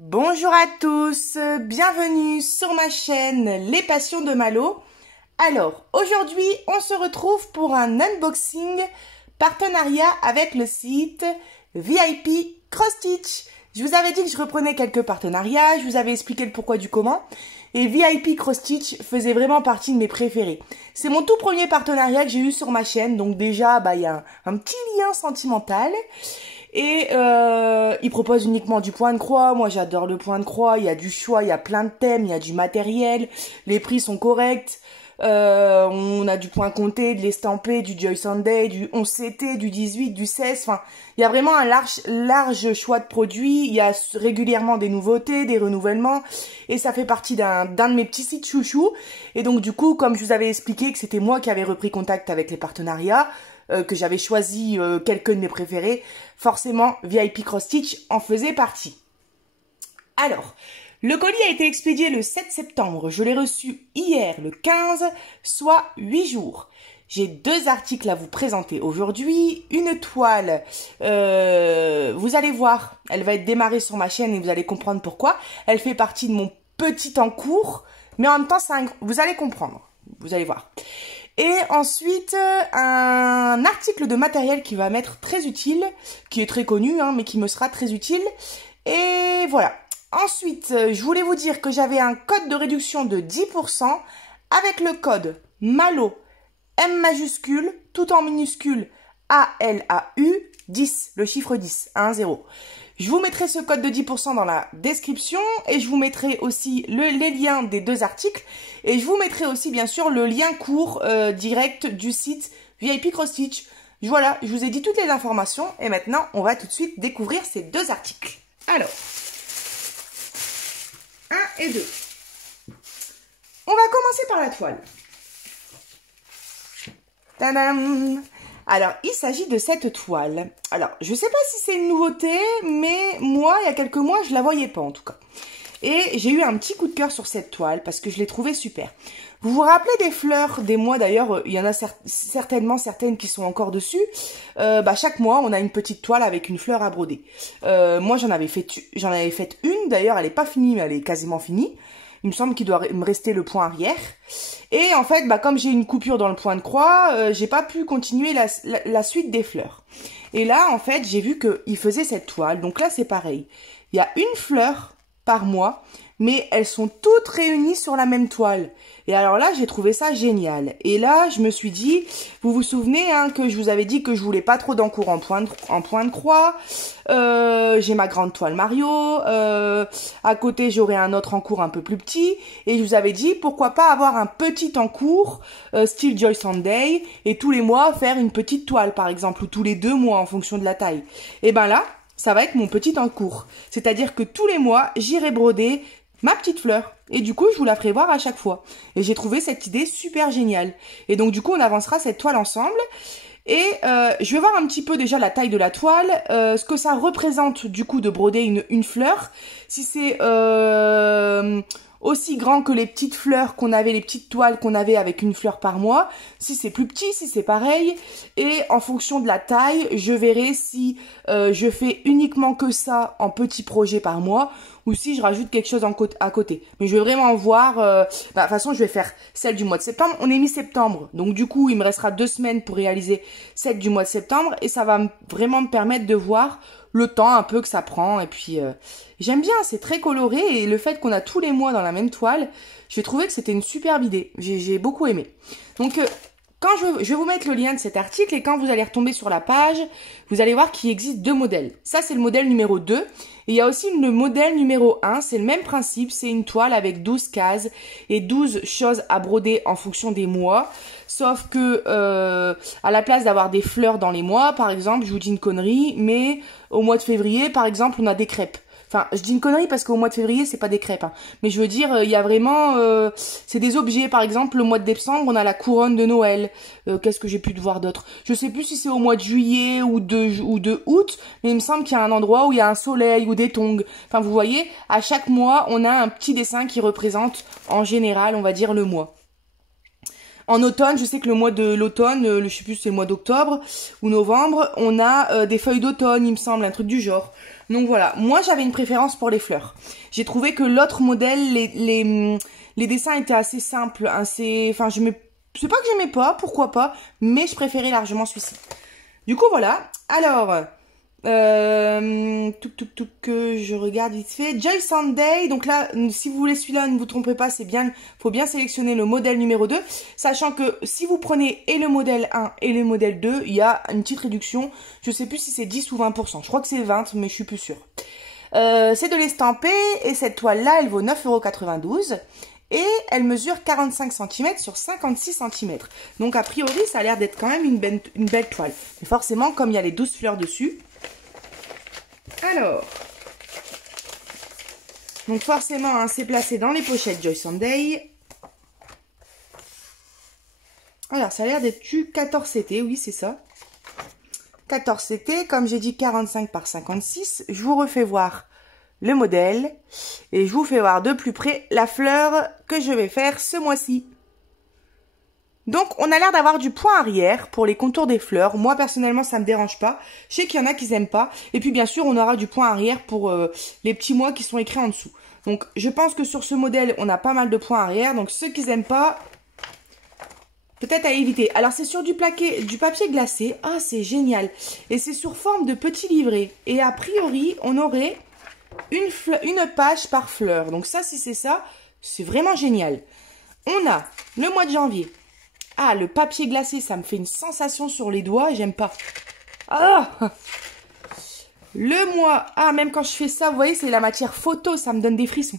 Bonjour à tous, bienvenue sur ma chaîne Les Passions de Malo. Alors, aujourd'hui, on se retrouve pour un unboxing partenariat avec le site VIP Cross Stitch. Je vous avais dit que je reprenais quelques partenariats, je vous avais expliqué le pourquoi du comment. Et VIP Cross Stitch faisait vraiment partie de mes préférés. C'est mon tout premier partenariat que j'ai eu sur ma chaîne, donc déjà, il y a un petit lien sentimental. Et il propose uniquement du point de croix. Moi j'adore le point de croix, il y a du choix, il y a plein de thèmes, il y a du matériel, les prix sont corrects. On a du point compté, de l'estampé, du Joy Sunday, du 11CT, du 18, du 16. Enfin, il y a vraiment un large choix de produits. Il y a régulièrement des nouveautés, des renouvellements. Et ça fait partie d'un de mes petits sites chouchous. Et donc du coup, comme je vous avais expliqué que c'était moi qui avais repris contact avec les partenariats, que j'avais choisi quelques de mes préférés, forcément VIP Cross Stitch en faisait partie. Alors, le colis a été expédié le 7 septembre, je l'ai reçu hier le 15, soit 8 jours. J'ai deux articles à vous présenter aujourd'hui, une toile, vous allez voir, elle va être démarrée sur ma chaîne et vous allez comprendre pourquoi. Elle fait partie de mon petit en cours, mais en même temps, vous allez comprendre, vous allez voir. Et ensuite, un article de matériel qui va m'être très utile, qui est très connu, mais qui me sera très utile. Et voilà. Ensuite, je voulais vous dire que j'avais un code de réduction de 10% avec le code MALO, M majuscule, tout en minuscule, ALAU, 10, le chiffre 10, 1, 0. Je vous mettrai ce code de 10% dans la description et je vous mettrai aussi les liens des deux articles et je vous mettrai aussi bien sûr le lien court direct du site VIP Cross Stitch. Voilà, je vous ai dit toutes les informations et maintenant on va tout de suite découvrir ces deux articles. Alors, 1 et 2. On va commencer par la toile. Tadam! Alors, il s'agit de cette toile. Alors, je ne sais pas si c'est une nouveauté, mais moi, il y a quelques mois, je ne la voyais pas en tout cas. Et j'ai eu un petit coup de cœur sur cette toile parce que je l'ai trouvée super. Vous vous rappelez des fleurs des mois d'ailleurs, il y en a certainement certaines qui sont encore dessus. Chaque mois, on a une petite toile avec une fleur à broder. Moi, j'en avais fait une, d'ailleurs, elle n'est pas finie, mais elle est quasiment finie. Il me semble qu'il doit me rester le point arrière. Et en fait, comme j'ai une coupure dans le point de croix, j'ai pas pu continuer la suite des fleurs. Et là, en fait, j'ai vu qu'il faisait cette toile. Donc là, c'est pareil. Il y a une fleur par mois, mais elles sont toutes réunies sur la même toile. Et alors là, j'ai trouvé ça génial. Et là, je me suis dit, vous vous souvenez que je vous avais dit que je voulais pas trop d'encours en point de croix. J'ai ma grande toile Mario. À côté, j'aurai un autre encours un peu plus petit. Et je vous avais dit, pourquoi pas avoir un petit encours style Joy Sunday et tous les mois faire une petite toile, par exemple, ou tous les 2 mois en fonction de la taille. Et ben là, ça va être mon petit encours. C'est-à-dire que tous les mois, j'irai broder ma petite fleur. Et du coup, je vous la ferai voir à chaque fois. Et j'ai trouvé cette idée super géniale. Et donc, du coup, on avancera cette toile ensemble. Et je vais voir un petit peu déjà la taille de la toile, ce que ça représente du coup de broder une fleur. Si c'est aussi grand que les petites fleurs qu'on avait, les petites toiles qu'on avait avec une fleur par mois, si c'est plus petit, si c'est pareil, et en fonction de la taille, je verrai si je fais uniquement que ça en petits projets par mois, ou si je rajoute quelque chose à côté. Mais je vais vraiment voir, de toute façon je vais faire celle du mois de septembre, on est mi-septembre, donc du coup il me restera 2 semaines pour réaliser celle du mois de septembre, et ça va vraiment me permettre de voir le temps un peu que ça prend, et puis j'aime bien, c'est très coloré, et le fait qu'on a tous les mois dans la même toile, j'ai trouvé que c'était une superbe idée, j'ai beaucoup aimé. Donc je vais vous mettre le lien de cet article, et quand vous allez retomber sur la page, vous allez voir qu'il existe 2 modèles. Ça c'est le modèle numéro 2, et il y a aussi le modèle numéro 1, c'est le même principe, c'est une toile avec 12 cases et 12 choses à broder en fonction des mois. Sauf que à la place d'avoir des fleurs dans les mois, par exemple, je vous dis une connerie, mais au mois de février, par exemple, on a des crêpes. Enfin, je dis une connerie parce qu'au mois de février, c'est pas des crêpes. Mais je veux dire, il y a vraiment... c'est des objets. Par exemple, au mois de décembre, on a la couronne de Noël. Qu'est-ce que j'ai pu voir d'autre? Je sais plus si c'est au mois de juillet ou de août, mais il me semble qu'il y a un endroit où il y a un soleil ou des tongs. Enfin, vous voyez, à chaque mois, on a un petit dessin qui représente, en général, on va dire, le mois. En automne, je sais que le mois de l'automne, je sais plus si c'est le mois d'octobre ou novembre, on a des feuilles d'automne, il me semble, un truc du genre. Donc voilà, moi j'avais une préférence pour les fleurs. J'ai trouvé que l'autre modèle, les dessins étaient assez simples, assez... Enfin, c'est pas que j'aimais pas, pourquoi pas, mais je préférais largement celui-ci. Du coup, voilà. Alors, je regarde vite fait. Joy Sunday. Donc là, si vous voulez celui-là, ne vous trompez pas, c'est bien, faut bien sélectionner le modèle numéro 2. Sachant que si vous prenez et le modèle 1 et le modèle 2, il y a une petite réduction. Je sais plus si c'est 10 ou 20%. Je crois que c'est 20, mais je suis plus sûre. C'est de l'estamper et cette toile-là, elle vaut 9,92 €. Et elle mesure 45 cm sur 56 cm. Donc a priori, ça a l'air d'être quand même une belle toile. Mais forcément, comme il y a les 12 fleurs dessus. Alors. Donc forcément, hein, c'est placé dans les pochettes Joy Sunday. Alors, ça a l'air d'être du 14 CT, oui, c'est ça. 14 CT, comme j'ai dit, 45 par 56. Je vous refais voir le modèle et je vous fais voir de plus près la fleur que je vais faire ce mois-ci. Donc on a l'air d'avoir du point arrière pour les contours des fleurs. Moi personnellement ça me dérange pas. Je sais qu'il y en a qui n'aiment pas. Et puis bien sûr on aura du point arrière pour les petits mois qui sont écrits en dessous. Donc je pense que sur ce modèle on a pas mal de points arrière. Donc ceux qui n'aiment pas, peut-être à éviter. Alors c'est sur du papier glacé. Ah c'est génial. Et c'est sur forme de petits livrets. Et a priori on aurait une page par fleur. Donc ça, si c'est ça, c'est vraiment génial. On a le mois de janvier. Ah, le papier glacé, ça me fait une sensation sur les doigts. J'aime pas. Ah, le mois... Ah, même quand je fais ça, vous voyez, c'est la matière photo. Ça me donne des frissons.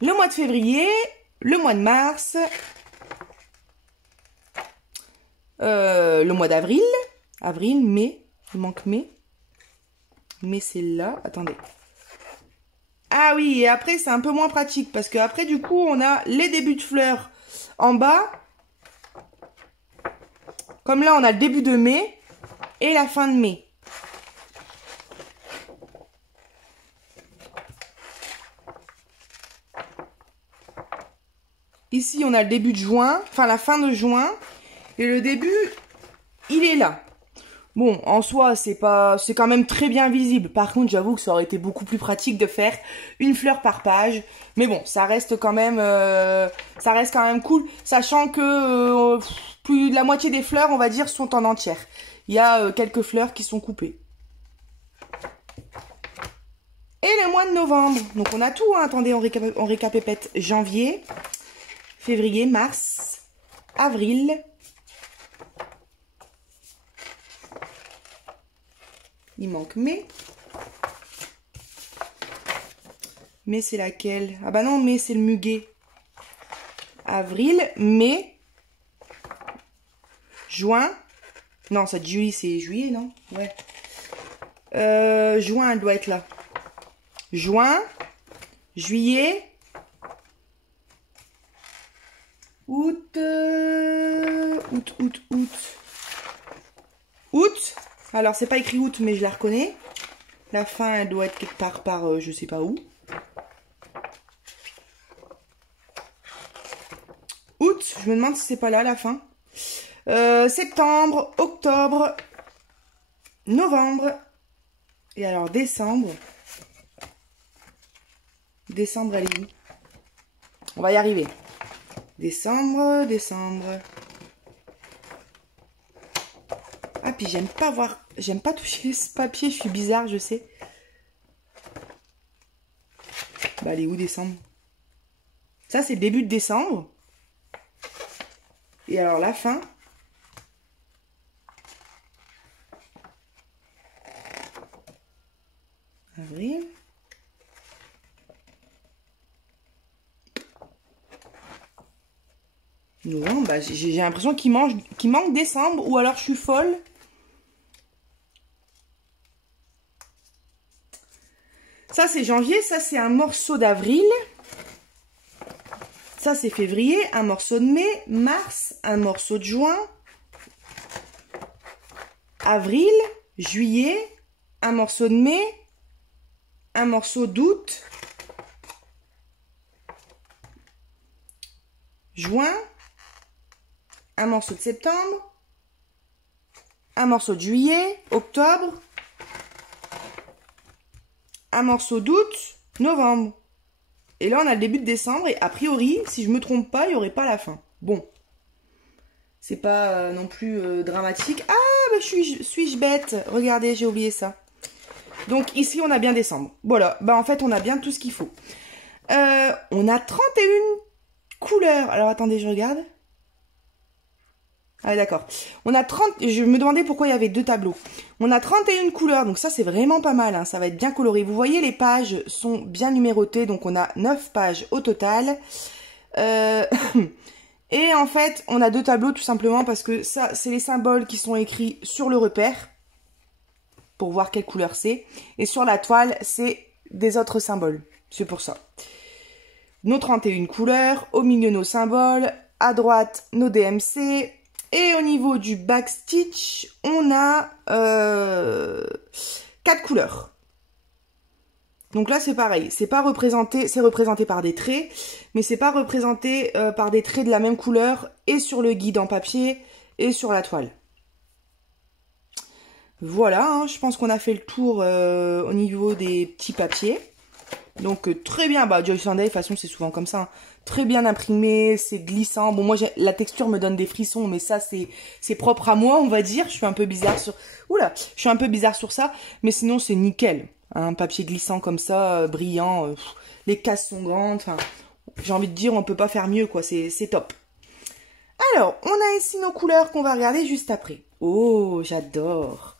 Le mois de février. Le mois de mars. Le mois d'avril. Avril, mai. Il manque mai. Mais c'est là, attendez. Ah oui, et après c'est un peu moins pratique parce que après du coup on a les débuts de fleurs en bas. Comme là on a le début de mai et la fin de mai. Ici on a le début de juin, enfin la fin de juin et le début il est là. Bon, en soi, c'est quand même très bien visible. Par contre, j'avoue que ça aurait été beaucoup plus pratique de faire une fleur par page. Mais bon, ça reste quand même cool, sachant que plus de la moitié des fleurs, on va dire, sont en entière. Il y a quelques fleurs qui sont coupées. Et le mois de novembre. Donc on a tout, hein. Attendez, on récapépète janvier, février, mars, avril. Il manque mai. Mai, c'est laquelle? Ah bah non, mai, c'est le muguet. Avril, mai, juin. Non, ça dit juillet, c'est juillet, non? Ouais. Juin, elle doit être là. Juin, juillet, août. Août. Alors, c'est pas écrit août, mais je la reconnais. La fin, elle doit être quelque part par je sais pas où. Août, je me demande si c'est pas là la fin. Septembre, octobre, novembre. Et alors, décembre. Décembre, elle est où? On va y arriver. Décembre. Ah, puis j'aime pas toucher ce papier, je suis bizarre, je sais. Bah, elle est où décembre? Ça, c'est le début de décembre. Et alors, la fin. Avril. Non, bah, j'ai l'impression qu'il manque décembre, ou alors je suis folle. Ça, c'est janvier, ça, c'est un morceau d'avril. Ça, c'est février, un morceau de mai. Mars, un morceau de juin. Avril, juillet, un morceau de mai. Un morceau d'août. Juin. Un morceau de septembre. Un morceau de juillet. Octobre. un morceau d'août, novembre. Et là, on a le début de décembre. Et a priori, si je me trompe pas, il n'y aurait pas la fin. Bon. C'est pas non plus dramatique. Ah, bah, suis-je bête? Regardez, j'ai oublié ça. Donc ici, on a bien décembre. Voilà. Bah, en fait, on a bien tout ce qu'il faut. On a 31 couleurs. Alors, attendez, je regarde. Ah d'accord. On a 30... Je me demandais pourquoi il y avait 2 tableaux. On a 31 couleurs, donc ça c'est vraiment pas mal, hein. Ça va être bien coloré. Vous voyez, les pages sont bien numérotées, donc on a 9 pages au total. Et en fait, on a 2 tableaux tout simplement parce que ça, c'est les symboles qui sont écrits sur le repère, pour voir quelle couleur c'est. Et sur la toile, c'est des autres symboles. C'est pour ça. Nos 31 couleurs, au milieu nos symboles, à droite nos DMC... Et au niveau du backstitch, on a 4 couleurs. Donc là, c'est pareil. C'est pas représenté, c'est représenté par des traits, mais c'est pas représenté par des traits de la même couleur et sur le guide en papier et sur la toile. Voilà, hein, je pense qu'on a fait le tour au niveau des petits papiers. Donc très bien, bah Joyce Sunday, de toute façon c'est souvent comme ça, hein. Très bien imprimé, c'est glissant. Bon moi la texture me donne des frissons, mais ça c'est propre à moi on va dire. Je suis un peu bizarre sur... Oula, je suis un peu bizarre sur ça, mais sinon c'est nickel. Un papier glissant comme ça, brillant, les cases sont grandes, enfin, j'ai envie de dire on peut pas faire mieux quoi, c'est top. Alors, on a ici nos couleurs qu'on va regarder juste après. Oh, j'adore.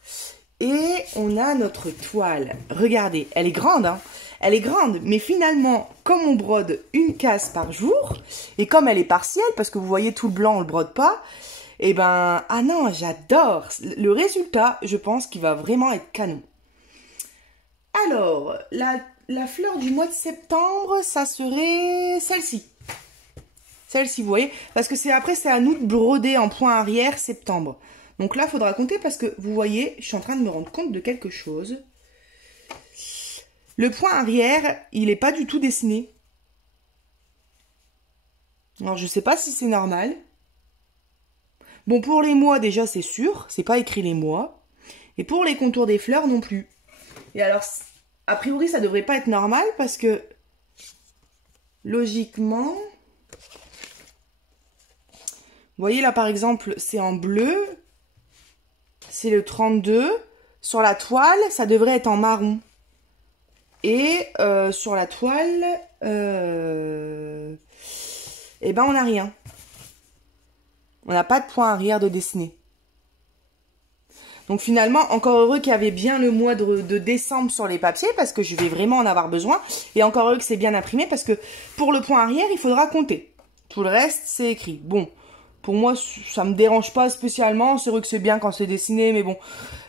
Et on a notre toile. Regardez, elle est grande, hein. Elle est grande, mais finalement, comme on brode une case par jour, et comme elle est partielle, parce que vous voyez tout le blanc, on le brode pas, et ben, ah non, j'adore. Le résultat, je pense qu'il va vraiment être canon. Alors, la fleur du mois de septembre, ça serait celle-ci. Celle-ci, vous voyez, parce que c'est après, c'est à nous de broder en point arrière septembre. Donc là, il faudra compter parce que, vous voyez, je suis en train de me rendre compte de quelque chose. Le point arrière, il n'est pas du tout dessiné. Alors, je ne sais pas si c'est normal. Bon, pour les mois, déjà, c'est sûr. C'est pas écrit les mois. Et pour les contours des fleurs, non plus. Et alors, a priori, ça devrait pas être normal parce que, logiquement... Vous voyez, là, par exemple, c'est en bleu. C'est le 32. Sur la toile, ça devrait être en marron. Et sur la toile, eh ben on n'a rien. On n'a pas de point arrière de dessiné. Donc finalement, encore heureux qu'il y avait bien le mois de décembre sur les papiers, parce que je vais vraiment en avoir besoin. Et encore heureux que c'est bien imprimé, parce que pour le point arrière, il faudra compter. Tout le reste, c'est écrit. Bon, pour moi, ça me dérange pas spécialement. C'est vrai que c'est bien quand c'est dessiné, mais bon...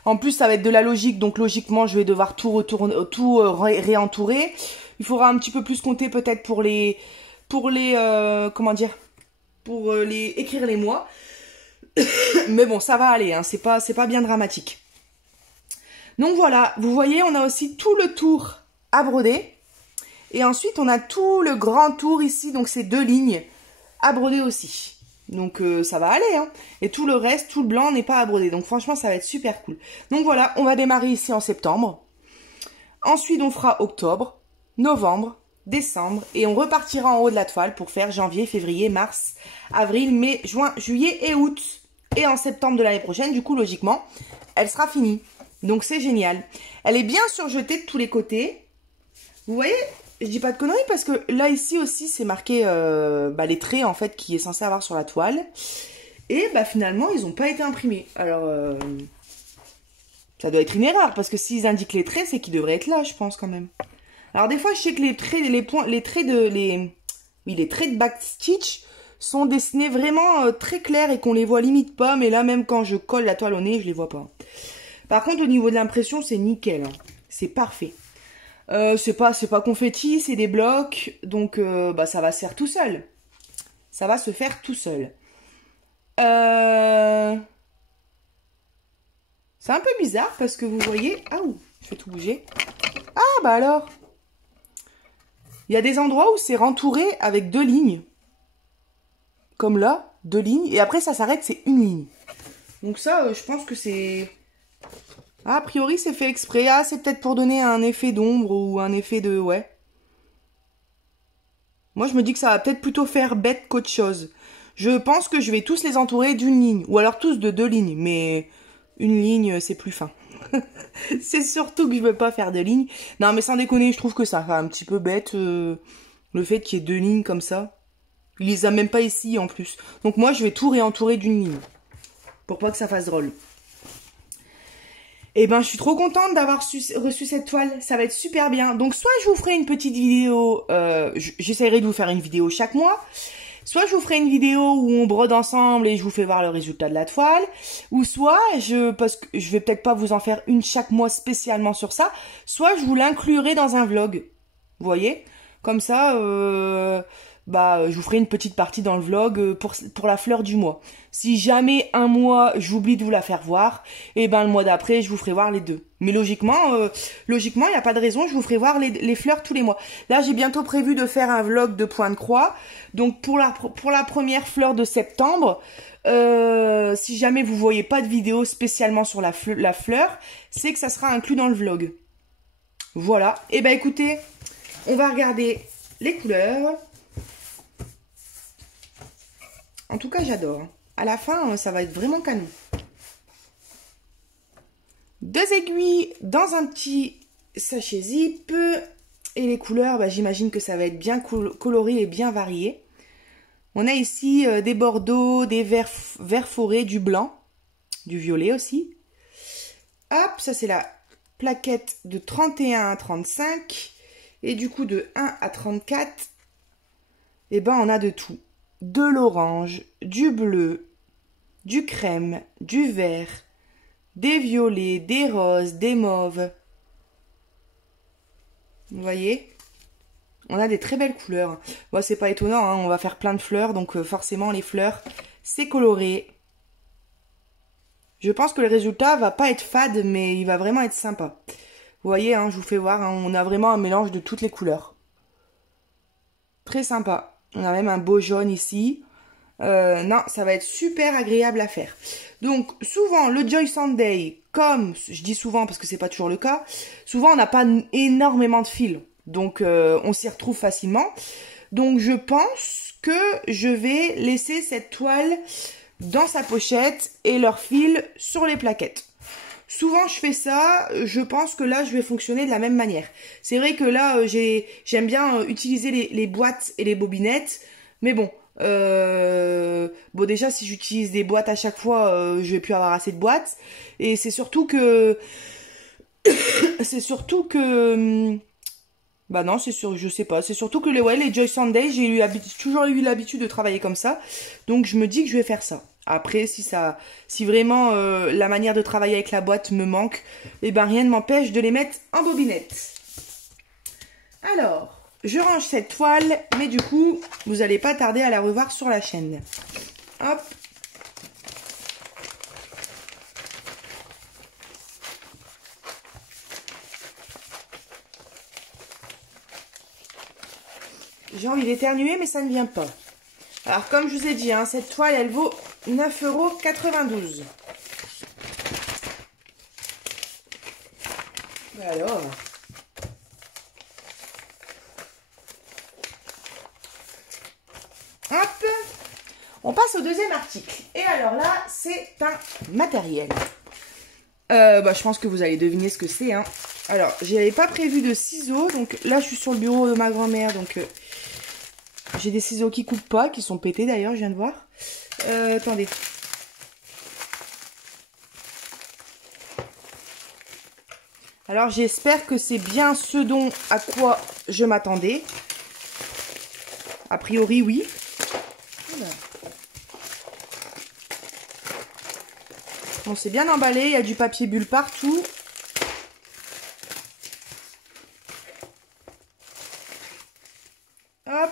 En plus, ça va être de la logique, donc logiquement, je vais devoir tout réentourer. Il faudra un petit peu plus compter peut-être pour les comment dire, pour écrire les mois. Mais bon, ça va aller, hein, c'est pas bien dramatique. Donc voilà, vous voyez, on a aussi tout le tour à broder. Et ensuite, on a tout le grand tour ici, donc ces 2 lignes à broder aussi. Donc ça va aller, hein. Et tout le reste, tout le blanc n'est pas à broder. Donc franchement, ça va être super cool. Donc voilà, on va démarrer ici en septembre. Ensuite, on fera octobre, novembre, décembre. Et on repartira en haut de la toile pour faire janvier, février, mars, avril, mai, juin, juillet et août. Et en septembre de l'année prochaine, du coup, logiquement, elle sera finie. Donc c'est génial. Elle est bien surjetée de tous les côtés. Vous voyez ? Je dis pas de conneries parce que là, ici aussi, c'est marqué les traits, en fait, qui est censé avoir sur la toile. Et bah, finalement, ils n'ont pas été imprimés. Alors, ça doit être une erreur parce que s'ils indiquent les traits, c'est qu'ils devraient être là, je pense, quand même. Alors, des fois, je sais que les traits, les traits de backstitch sont dessinés vraiment très clairs et qu'on les voit limite pas. Mais là, même quand je colle la toile au nez, je les vois pas. Par contre, au niveau de l'impression, c'est nickel, hein. C'est parfait. C'est pas confetti, c'est des blocs, donc ça va se faire tout seul. Ça va se faire tout seul. C'est un peu bizarre parce que vous voyez... Ah, je fais tout bouger. Ah, bah alors. Il y a des endroits où c'est rentouré avec 2 lignes. Comme là, 2 lignes. Et après, ça s'arrête, c'est une ligne. Donc ça, je pense que c'est Ah, a priori, c'est fait exprès. Ah, c'est peut-être pour donner un effet d'ombre ou un effet de... Ouais. Moi, je me dis que ça va peut-être plutôt faire bête qu'autre chose. Je pense que je vais tous les entourer d'une ligne. Ou alors tous de 2 lignes. Mais une ligne, c'est plus fin. C'est surtout que je veux pas faire de lignes. Non, mais sans déconner, je trouve que ça fait un petit peu bête. Le fait qu'il y ait 2 lignes comme ça. Il les a même pas ici, en plus. Donc moi, je vais tout réentourer d'une ligne. Pour pas que ça fasse drôle. Eh ben, je suis trop contente d'avoir reçu cette toile. Ça va être super bien. Donc, soit je vous ferai une petite vidéo, j'essaierai de vous faire une vidéo chaque mois. Soit je vous ferai une vidéo où on brode ensemble et je vous fais voir le résultat de la toile. Ou soit, parce que je vais peut-être pas vous en faire une chaque mois spécialement sur ça. Soit je vous l'inclurai dans un vlog. Vous voyez? Comme ça, je vous ferai une petite partie dans le vlog pour la fleur du mois. Si jamais un mois, j'oublie de vous la faire voir, et ben le mois d'après, je vous ferai voir les deux. Mais logiquement, il n'y a pas de raison, je vous ferai voir les fleurs tous les mois. Là, j'ai bientôt prévu de faire un vlog de point de croix. Donc pour la première fleur de septembre, si jamais vous voyez pas de vidéo spécialement sur la fleur, c'est que ça sera inclus dans le vlog. Voilà. Et ben écoutez, on va regarder les couleurs. En tout cas, j'adore. À la fin, ça va être vraiment canon. 2 aiguilles dans un petit sachet zip. Et les couleurs, j'imagine que ça va être bien coloré et bien varié. On a ici des bordeaux, des verts forêts, du blanc, du violet aussi. Hop, ça c'est la plaquette de 31 à 35. Et du coup, de 1 à 34, eh ben, on a de tout. De l'orange, du bleu, du crème, du vert, des violets, des roses, des mauves. Vous voyez? On a des très belles couleurs. Bon, c'est pas étonnant, hein, on va faire plein de fleurs, donc forcément les fleurs, c'est coloré. Je pense que le résultat va pas être fade, mais il va vraiment être sympa. Vous voyez, hein, je vous fais voir, hein, on a vraiment un mélange de toutes les couleurs. Très sympa. On a même un beau jaune ici. Non, ça va être super agréable à faire. Donc, souvent, le Joy Sunday, comme je dis souvent parce que c'est pas toujours le cas, souvent on n'a pas énormément de fils. Donc, on s'y retrouve facilement. Donc, je pense que je vais laisser cette toile dans sa pochette et leur fil sur les plaquettes. Souvent, je fais ça. Je pense que là, je vais fonctionner de la même manière. C'est vrai que là, j'aime bien utiliser les boîtes et les bobinettes. Mais bon, déjà, si j'utilise des boîtes à chaque fois, je vais plus avoir assez de boîtes. Et c'est surtout que... Bah non, c'est sûr, je sais pas. C'est surtout que les Joy Sunday, j'ai toujours eu l'habitude de travailler comme ça. Donc, je me dis que je vais faire ça. Après, si vraiment la manière de travailler avec la boîte me manque, eh ben rien ne m'empêche de les mettre en bobinette. Alors, je range cette toile, mais du coup, vous n'allez pas tarder à la revoir sur la chaîne. Hop. J'ai envie d'éternuer, mais ça ne vient pas. Alors, comme je vous ai dit, hein, cette toile, elle vaut 9,92 €. Alors, hop, on passe au deuxième article. Et alors là, c'est un matériel. Je pense que vous allez deviner ce que c'est. Hein. Alors, j'avais pas prévu de ciseaux, donc là, je suis sur le bureau de ma grand-mère, donc j'ai des ciseaux qui coupent pas, qui sont pétés d'ailleurs, je viens de voir. Attendez. Alors, j'espère que c'est bien ce à quoi je m'attendais. A priori, oui. Voilà. Bon, c'est bien emballé, il y a du papier bulle partout. Hop.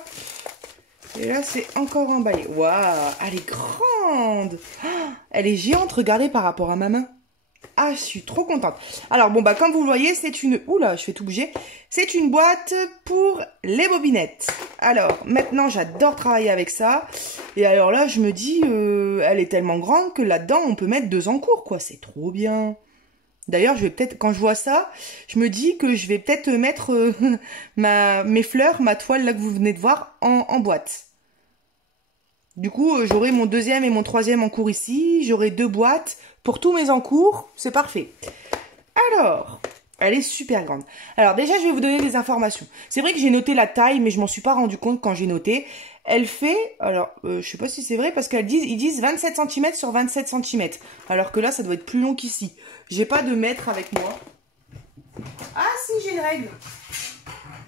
Et là, c'est encore emballé. Waouh, elle est grande. Elle est géante, regardez par rapport à ma main. Ah, je suis trop contente. Alors, bon, comme vous le voyez, c'est une... Oula, je fais tout bouger. C'est une boîte pour les bobinettes. Alors, maintenant, j'adore travailler avec ça. Et alors là, je me dis, elle est tellement grande que là-dedans, on peut mettre 2 encours, quoi. C'est trop bien. D'ailleurs, je vais peut-être, quand je vois ça, je me dis que je vais peut-être mettre mes fleurs, ma toile là que vous venez de voir, en boîte. Du coup, j'aurai mon deuxième et mon troisième en cours ici. J'aurai 2 boîtes pour tous mes encours. C'est parfait. Alors, elle est super grande. Alors déjà, je vais vous donner des informations. C'est vrai que j'ai noté la taille, mais je m'en suis pas rendu compte quand j'ai noté. Elle fait, alors, je sais pas si c'est vrai, parce qu'ils disent 27 cm sur 27 cm. Alors que là, ça doit être plus long qu'ici. J'ai pas de mètre avec moi. Ah si, j'ai une règle.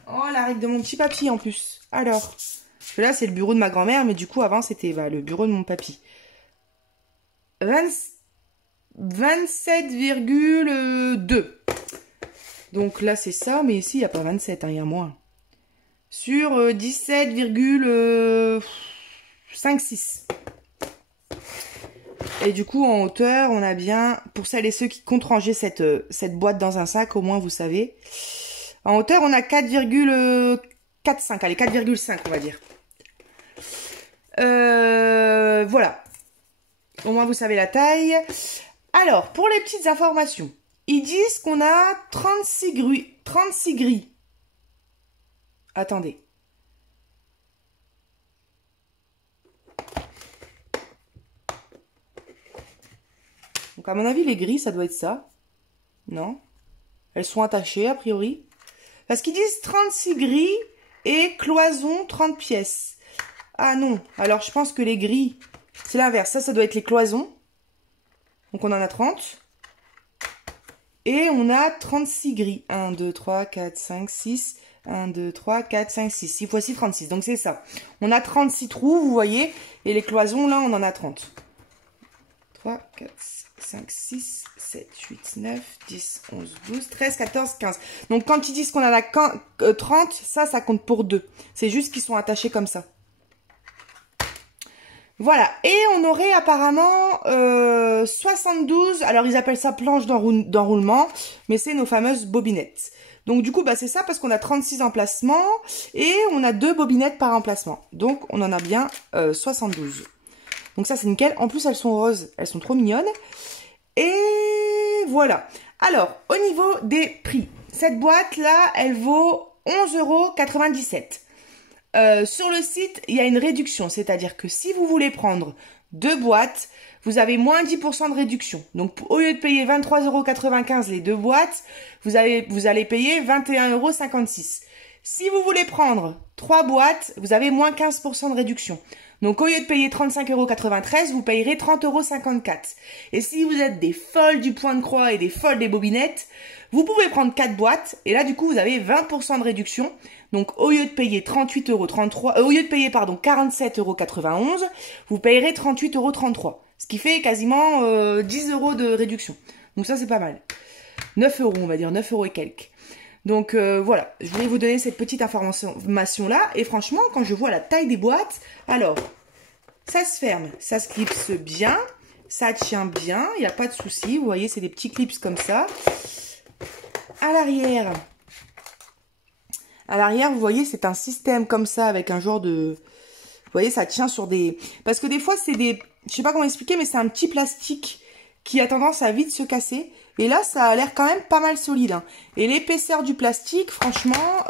Oh, la règle de mon petit papy en plus. Alors, parce que là, c'est le bureau de ma grand-mère, mais du coup, avant, c'était le bureau de mon papy. 27,2. Donc là, c'est ça, mais ici, il n'y a pas 27, hein, il y a moins. Sur 17,56. Et du coup, en hauteur, on a bien, pour celles et ceux qui comptent ranger cette boîte dans un sac, au moins, vous savez. En hauteur, on a 4,45, allez, 4,5, on va dire. Voilà. Au moins, vous savez la taille. Alors, pour les petites informations, ils disent qu'on a 36 grilles. Attendez. Donc, à mon avis, les grilles, ça doit être ça. Non? Elles sont attachées, a priori. Parce qu'ils disent 36 grilles et cloison 30 pièces. Ah non. Alors, je pense que les grilles, c'est l'inverse. Ça doit être les cloisons. Donc, on en a 30. Et on a 36 grilles. 1, 2, 3, 4, 5, 6. 1, 2, 3, 4, 5, 6. 6 fois 6, 36. Donc, c'est ça. On a 36 trous, vous voyez. Et les cloisons, là, on en a 30. 3, 4, 5, 6, 7, 8, 9, 10, 11, 12, 13, 14, 15. Donc, quand ils disent qu'on en a 30, ça compte pour 2. C'est juste qu'ils sont attachés comme ça. Voilà. Et on aurait apparemment 72. Alors, ils appellent ça planche d'enroulement. Mais c'est nos fameuses bobinettes. Donc, du coup, c'est ça parce qu'on a 36 emplacements. Et on a 2 bobinettes par emplacement. Donc, on en a bien 72. Donc ça, c'est nickel. En plus, elles sont roses. Elles sont trop mignonnes. Et voilà. Alors, au niveau des prix. Cette boîte-là, elle vaut 11,97 €. Sur le site, il y a une réduction. C'est-à-dire que si vous voulez prendre 2 boîtes, vous avez moins 10% de réduction. Donc, au lieu de payer 23,95 € les 2 boîtes, vous allez payer 21,56 €. Si vous voulez prendre 3 boîtes, vous avez moins 15% de réduction. Donc, au lieu de payer 35,93 €, vous payerez 30,54 €. Et si vous êtes des folles du point de croix et des folles des bobinettes, vous pouvez prendre 4 boîtes. Et là, du coup, vous avez 20% de réduction. Donc, au lieu de payer 47,91 €, vous payerez 38,33 €. Ce qui fait quasiment 10 € de réduction. Donc, ça, c'est pas mal. 9 €, on va dire, 9 € et quelques. Donc voilà, je voulais vous donner cette petite information-là. Et franchement, quand je vois la taille des boîtes, alors, ça se ferme, ça se clipse bien, ça tient bien, il n'y a pas de souci. Vous voyez, c'est des petits clips comme ça. À l'arrière, vous voyez, c'est un système comme ça avec un genre de... Vous voyez, ça tient sur des... Parce que des fois, c'est des... Je sais pas comment expliquer, mais c'est un petit plastique qui a tendance à vite se casser. Et là, ça a l'air quand même pas mal solide. Hein. Et l'épaisseur du plastique, franchement,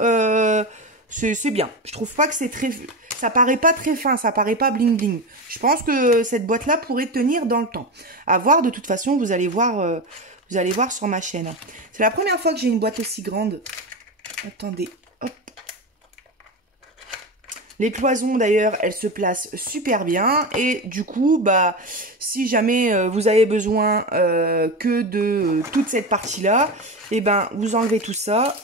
c'est bien. Je trouve pas que c'est très... Ça paraît pas très fin, ça paraît pas bling bling. Je pense que cette boîte-là pourrait tenir dans le temps. À voir, de toute façon, vous allez voir sur ma chaîne. C'est la première fois que j'ai une boîte aussi grande. Attendez, hop. Les cloisons, d'ailleurs, elles se placent super bien. Et du coup, si jamais vous avez besoin que de toute cette partie-là, eh ben, vous enlevez tout ça.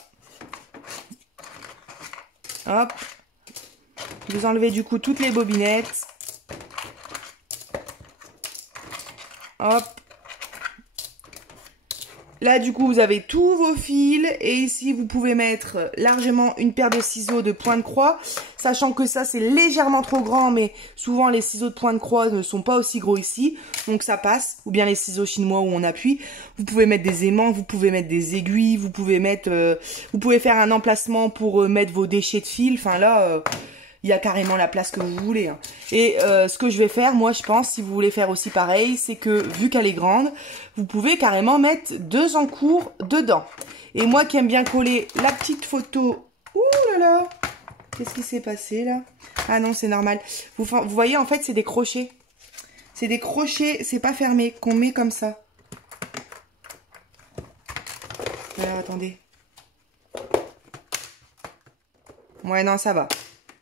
Hop. Vous enlevez du coup toutes les bobinettes. Hop. Là, du coup, vous avez tous vos fils. Et ici, vous pouvez mettre largement une paire de ciseaux de pointe de croix. Sachant que ça, c'est légèrement trop grand. Mais souvent, les ciseaux de pointe de croix ne sont pas aussi gros ici. Donc, ça passe. Ou bien les ciseaux chinois où on appuie. Vous pouvez mettre des aimants. Vous pouvez mettre des aiguilles. Vous pouvez faire un emplacement pour mettre vos déchets de fil. Enfin, là, il y a carrément la place que vous voulez. Hein. Et ce que je vais faire, moi je pense, si vous voulez faire aussi pareil, c'est que vu qu'elle est grande, vous pouvez carrément mettre 2 encours dedans. Et moi qui aime bien coller la petite photo... Ouh là là! Qu'est-ce qui s'est passé là? Ah non, c'est normal. Vous voyez, en fait, c'est des crochets. C'est des crochets, c'est pas fermé, qu'on met comme ça. Alors, attendez. Ouais, non, ça va.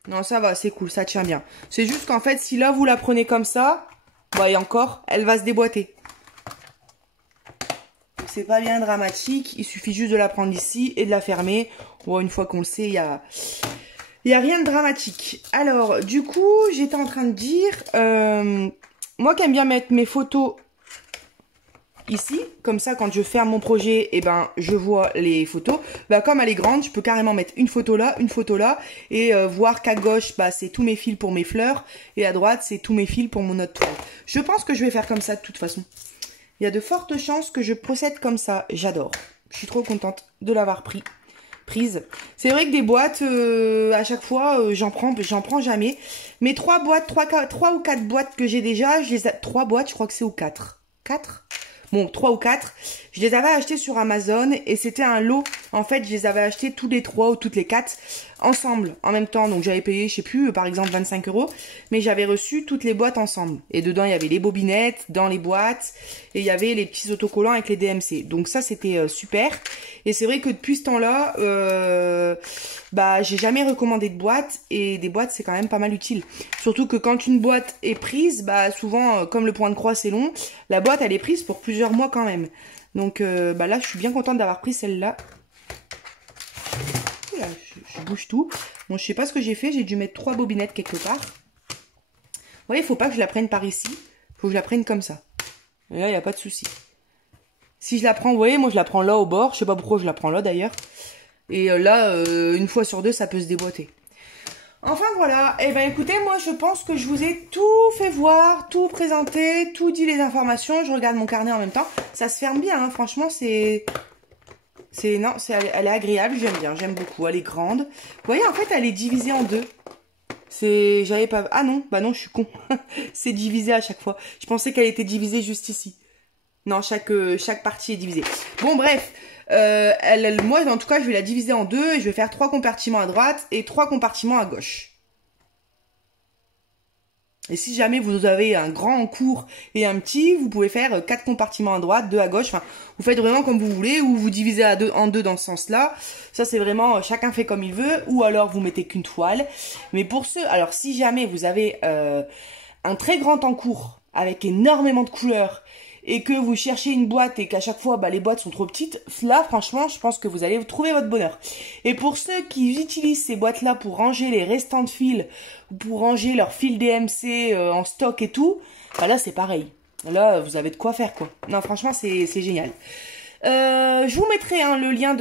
Non, ça va, c'est cool, ça tient bien. C'est juste qu'en fait, si là, vous la prenez comme ça, bah, et encore, elle va se déboîter. C'est pas bien dramatique, il suffit juste de la prendre ici et de la fermer. Bon, une fois qu'on le sait, il y a rien de dramatique. Alors, du coup, j'étais en train de dire, moi qui aime bien mettre mes photos ici, comme ça, quand je ferme mon projet, et ben, je vois les photos. Bah, comme elle est grande, je peux carrément mettre une photo là, et voir qu'à gauche, bah, c'est tous mes fils pour mes fleurs, et à droite, c'est tous mes fils pour mon autre toile. Je pense que je vais faire comme ça de toute façon. Il y a de fortes chances que je procède comme ça. J'adore. Je suis trop contente de l'avoir prise. C'est vrai que des boîtes, à chaque fois, j'en prends jamais. Mais 3 ou 4 boîtes que j'ai déjà, 3 boîtes, je crois que c'est ou 4. 4 ? Bon, 3 ou 4. Je les avais achetés sur Amazon et c'était un lot. En fait, je les avais achetés tous les 3 ou toutes les 4 ensemble, en même temps. Donc, j'avais payé, je sais plus, par exemple 25 €. Mais j'avais reçu toutes les boîtes ensemble. Et dedans, il y avait les bobinettes dans les boîtes. Et il y avait les petits autocollants avec les DMC. Donc ça, c'était super. Et c'est vrai que depuis ce temps-là, bah, j'ai jamais recommandé de boîte. Et des boîtes, c'est quand même pas mal utile. Surtout que quand une boîte est prise, bah, souvent, comme le point de croix, c'est long, la boîte, elle est prise pour plusieurs mois quand même. Donc, bah là, je suis bien contente d'avoir pris celle-là. Je bouge tout. Bon, je sais pas ce que j'ai fait. J'ai dû mettre 3 bobinettes quelque part. Vous voyez, il faut pas que je la prenne par ici. Il faut que je la prenne comme ça. Et là, il n'y a pas de souci. Si je la prends, vous voyez, moi, je la prends là au bord. Je sais pas pourquoi je la prends là, d'ailleurs. Et là, une fois sur deux, ça peut se déboîter. Enfin, voilà. Eh ben, écoutez, moi, je pense que je vous ai tout fait voir, tout présenté, tout dit les informations. Je regarde mon carnet en même temps. Ça se ferme bien, hein. Franchement, elle est agréable, j'aime bien, j'aime beaucoup. Elle est grande. Vous voyez, en fait, elle est divisée en 2. J'avais pas... Ah non, bah non, je suis con. C'est divisé à chaque fois. Je pensais qu'elle était divisée juste ici. Non, chaque partie est divisée. Bon, bref. Moi, en tout cas, je vais la diviser en 2 et je vais faire 3 compartiments à droite et 3 compartiments à gauche. Et si jamais vous avez un grand en court et un petit, vous pouvez faire 4 compartiments à droite, 2 à gauche. Enfin, vous faites vraiment comme vous voulez, ou vous divisez en deux dans ce sens-là. Ça, c'est vraiment, chacun fait comme il veut, ou alors vous mettez qu'une toile. Mais pour alors si jamais vous avez un très grand en court avec énormément de couleurs et que vous cherchez une boîte et qu'à chaque fois, bah, les boîtes sont trop petites, là, franchement, je pense que vous allez trouver votre bonheur. Et pour ceux qui utilisent ces boîtes-là pour ranger les restants de fils, ou pour ranger leurs fils DMC en stock et tout, bah là, c'est pareil. Là, vous avez de quoi faire, quoi. Non, franchement, c'est génial. Je vous mettrai le lien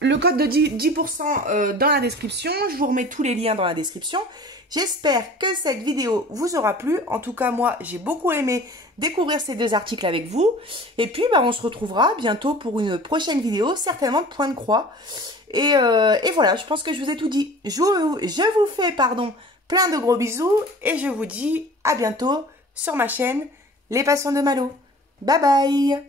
le code de 10% dans la description. Je vous remets tous les liens dans la description. J'espère que cette vidéo vous aura plu. En tout cas, moi, j'ai beaucoup aimé découvrir ces 2 articles avec vous. Et puis, bah, on se retrouvera bientôt pour une prochaine vidéo, certainement de point de croix. Et voilà, je pense que je vous ai tout dit. Je vous fais, plein de gros bisous. Et je vous dis à bientôt sur ma chaîne Les Passions de Malo. Bye bye!